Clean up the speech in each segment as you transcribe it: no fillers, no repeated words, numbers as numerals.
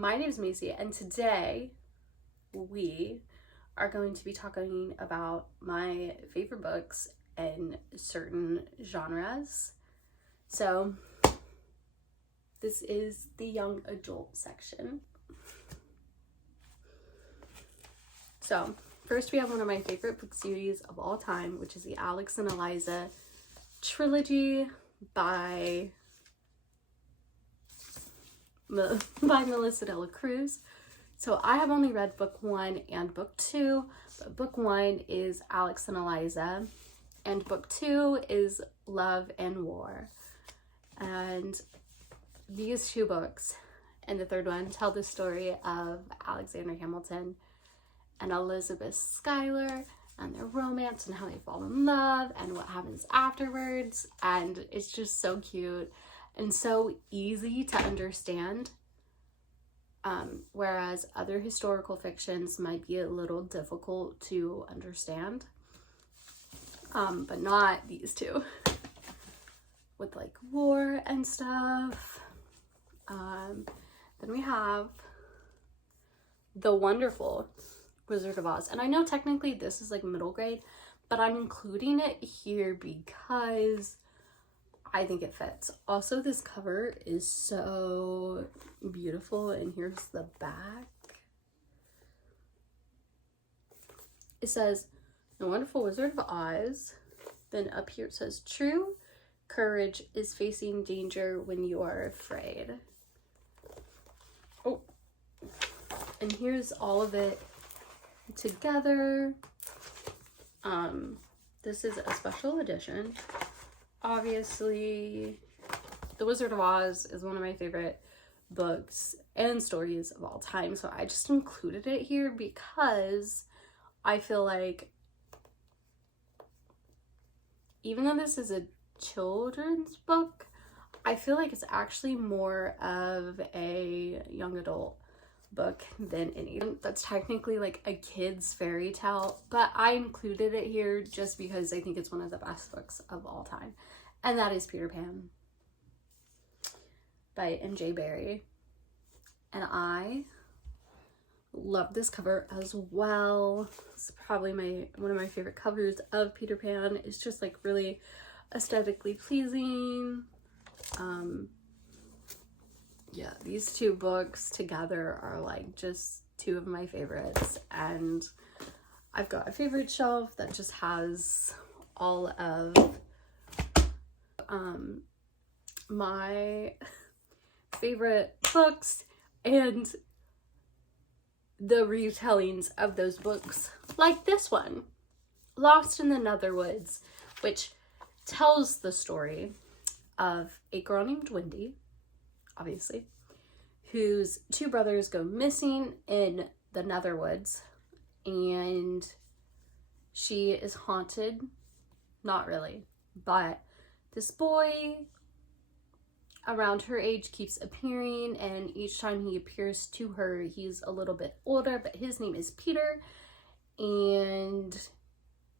My name is Macy, and today we are going to be talking about my favorite books in certain genres. So, this is the young adult section. So, first we have one of my favorite book series of all time, which is the Alex and Eliza trilogy by Melissa de la Cruz. So I have only read book 1 and book 2, but book 1 is Alex and Eliza, and book 2 is Love and War. And these two books and the third one tell the story of Alexander Hamilton and Elizabeth Schuyler and their romance and how they fall in love and what happens afterwards. And it's just so cute and so easy to understand, whereas other historical fictions might be a little difficult to understand, but not these two with like war and stuff. Then we have The Wonderful Wizard of Oz, and I know technically this is like middle grade, but I'm including it here because I think it fits. Also, this cover is so beautiful, and here's the back. It says, The Wonderful Wizard of Oz. Then up here it says, True courage is facing danger when you are afraid. Oh, and here's all of it together. This is a special edition. Obviously, The Wizard of Oz is one of my favorite books and stories of all time, so I just included it here because I feel like even though this is a children's book, I feel like it's actually more of a young adult book than any. That's technically like a kid's fairy tale, but I included it here just because I think it's one of the best books of all time, and that is Peter Pan by M.J. Barrie. And I love this cover as well. It's probably one of my favorite covers of Peter Pan. It's just like really aesthetically pleasing. Yeah, these two books together are like just two of my favorites, and I've got a favorite shelf that just has all of my favorite books and the retellings of those books, like this one, Lost in the Netherwoods, which tells the story of a girl named Wendy, obviously, whose two brothers go missing in the Netherwoods, and she is haunted. Not really, but this boy around her age keeps appearing, and each time he appears to her, he's a little bit older, but his name is Peter. And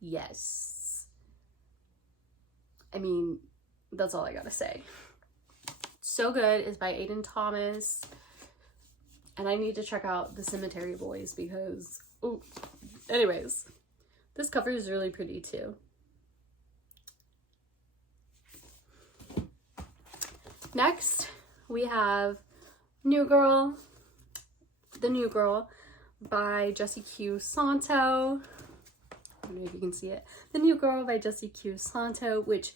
yes, I mean, that's all I gotta say. So Good is by Aiden Thomas, and I need to check out The Cemetery Boys because, ooh, anyways, this cover is really pretty too. Next, we have The New Girl by Jessie Q. Santo. I don't know if you can see it. The New Girl by Jessie Q. Santo, which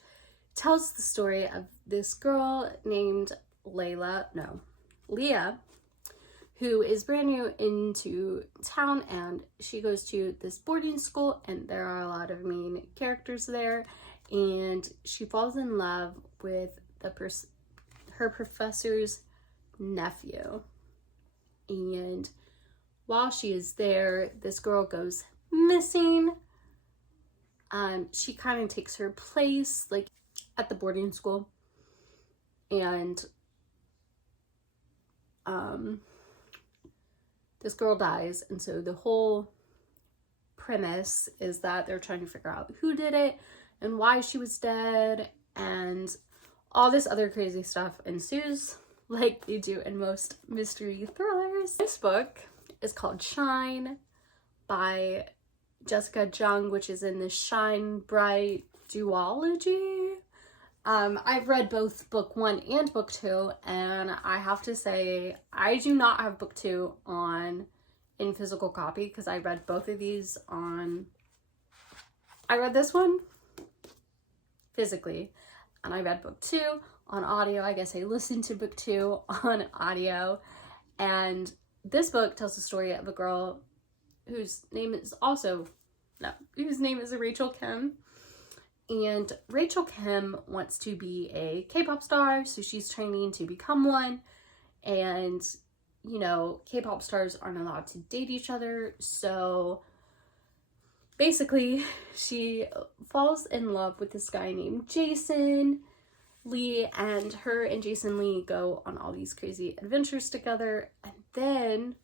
tells the story of this girl named Leah, who is brand new into town, and she goes to this boarding school, and there are a lot of main characters there, and she falls in love with her professor's nephew. And while she is there, this girl goes missing. She kind of takes her place like at the boarding school, and this girl dies, and so the whole premise is that they're trying to figure out who did it and why she was dead, and all this other crazy stuff ensues like they do in most mystery thrillers. Paris. This book is called Shine by Jessica Jung, which is in the Shine Bright duology. I've read both book 1 and book 2, and I have to say I do not have book 2 in physical copy because I read both of these I read this one physically, and I read book 2 on audio. I guess I listened to book 2 on audio, and this book tells the story of a girl whose name is Rachel Kim. And Rachel Kim wants to be a K-pop star, so she's training to become one. And, you know, K-pop stars aren't allowed to date each other, so basically she falls in love with this guy named Jason Lee, and her and Jason Lee go on all these crazy adventures together, and then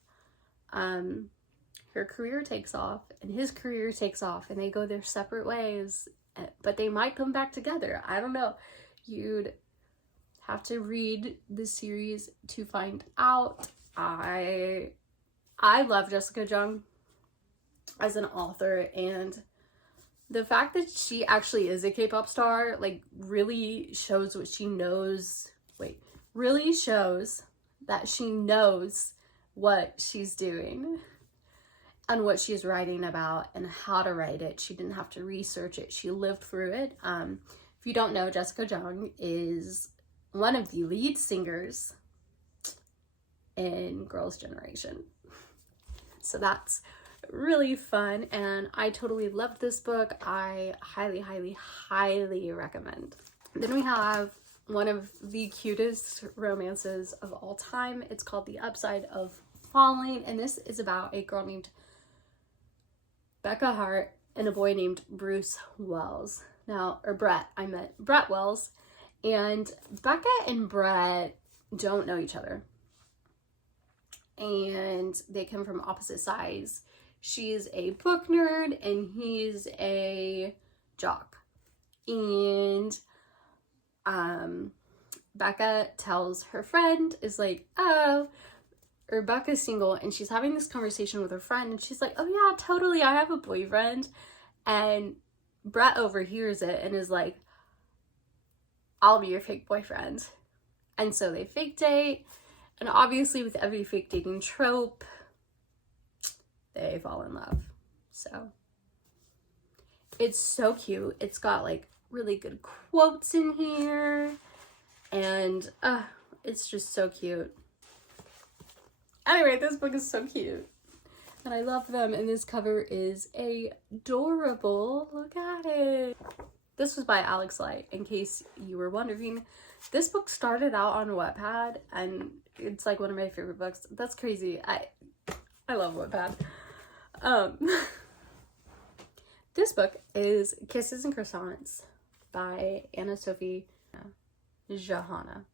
her career takes off and his career takes off, and they go their separate ways, but they might come back together. I don't know. You'd have to read the series to find out. I love Jessica Jung as an author, and the fact that she actually is a K-pop star, like, really shows what she knows. Really shows that she knows what she's doing and what she's writing about and how to write it. She didn't have to research it. She lived through it. If you don't know, Jessica Jung is one of the lead singers in Girls' Generation. So that's really fun, and I totally loved this book. I highly, highly, highly recommend. Then we have one of the cutest romances of all time. It's called The Upside of Falling, and this is about a girl named Becca Hart and a boy named Bruce Wells. I met Brett Wells, and Becca and Brett don't know each other, and they come from opposite sides. She's a book nerd and he's a jock. And Becca tells her friend, is like, oh, Rebecca's single, and she's having this conversation with her friend, and she's like, oh yeah, totally, I have a boyfriend. And Brett overhears it and is like, I'll be your fake boyfriend. And so they fake date, and obviously with every fake dating trope, they fall in love. So it's so cute. It's got like really good quotes in here, and it's just so cute. Anyway, this book is so cute, and I love them, and this cover is adorable. Look at it. This was by Alex Light, in case you were wondering. This book started out on Wattpad, and it's like one of my favorite books. That's crazy. I love Wattpad. This book is Kisses and Croissants by Anne Sophie Johanna.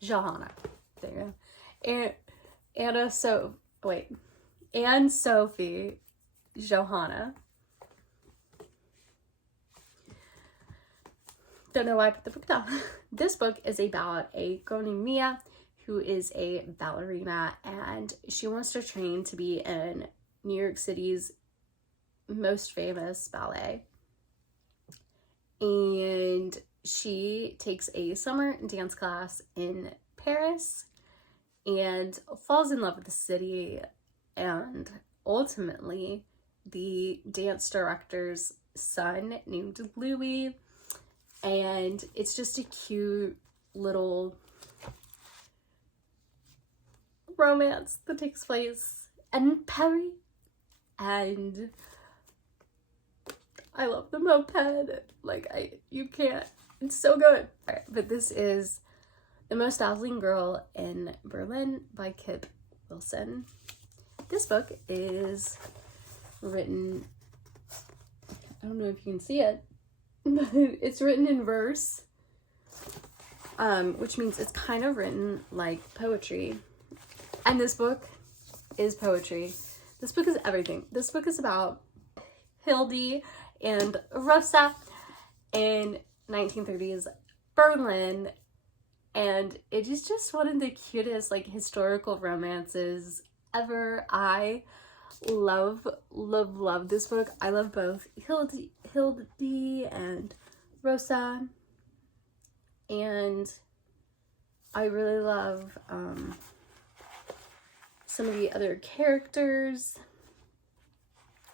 There you go. Anne Sophie Johanna. Don't know why I put the book down. This book is about a girl named Mia who is a ballerina, and she wants to train to be in New York City's most famous ballet. And she takes a summer dance class in Paris and falls in love with the city, and ultimately the dance director's son named Louis. And it's just a cute little romance that takes place in Paris, and I love the moped. You can't, it's so good. Right, but this is The Most Dazzling Girl in Berlin by Kip Wilson. This book is written, I don't know if you can see it, but it's written in verse, which means it's kind of written like poetry. And this book is poetry. This book is everything. This book is about Hildy and Rosa in 1930s Berlin, and it is just one of the cutest historical romances ever. I love this book. I love both Hildy and Rosa, and I really love some of the other characters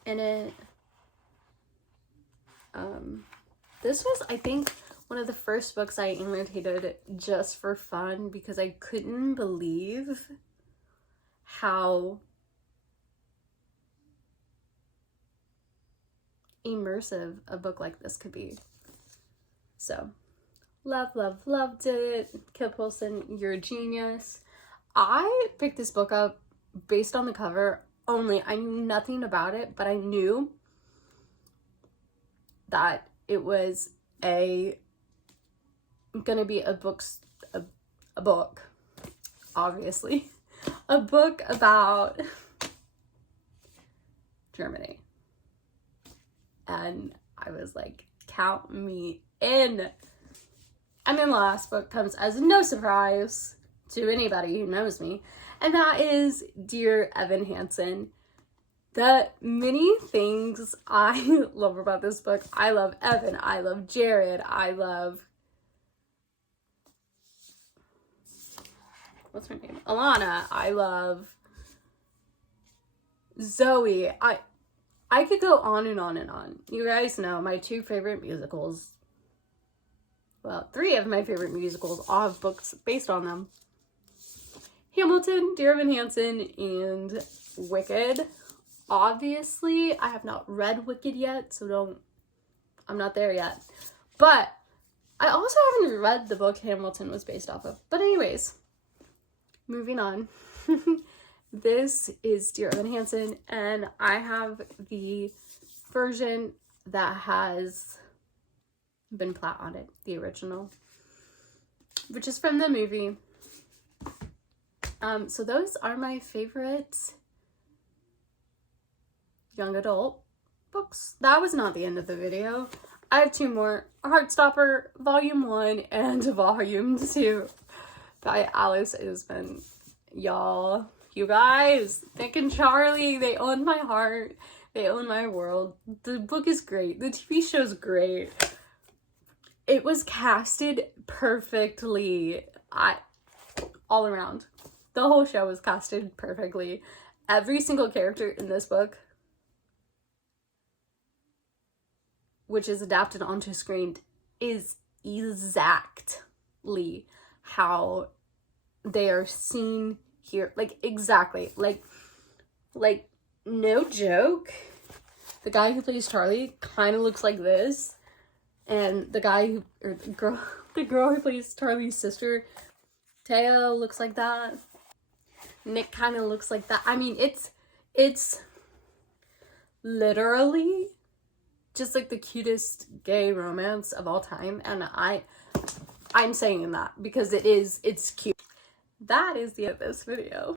in it. This was, I think, one of the first books I annotated just for fun because I couldn't believe how immersive a book like this could be. So, loved it. Kip Wilson, you're a genius. I picked this book up based on the cover only. I knew nothing about it, but I knew that it was gonna be a book, obviously, a book about Germany. And I was like, count me in. And then the last book comes as no surprise to anybody who knows me, and that is Dear Evan Hansen. The many things I love about this book. I love Evan. I love Jared. I love... what's her name? Alana. I love Zoe. I could go on and on and on. You guys know my two favorite musicals. Well, three of my favorite musicals all have books based on them. Hamilton, Dear Evan Hansen, and Wicked. Obviously, I have not read Wicked yet, so I'm not there yet. But I also haven't read the book Hamilton was based off of. But anyways, moving on. This is Dear Evan Hansen, and I have the version that has Ben Platt on it, the original, which is from the movie. So those are my favorite young adult books. That was not the end of the video. I have two more: Heartstopper Volume 1 and Volume 2 by Alice Oseman. Y'all, you guys, Nick and Charlie, they own my heart. They own my world. The book is great. The TV show is great. It was casted perfectly. All around. The whole show was casted perfectly. Every single character in this book, which is adapted onto screen, is exactly how they are seen here. Like, exactly. Like, no joke. The guy who plays Charlie kind of looks like this. And the guy who, or the girl who plays Charlie's sister, Taya, looks like that. Nick kind of looks like that. I mean, it's literally just like the cutest gay romance of all time, and I'm saying that because it's cute. That is the end of this video.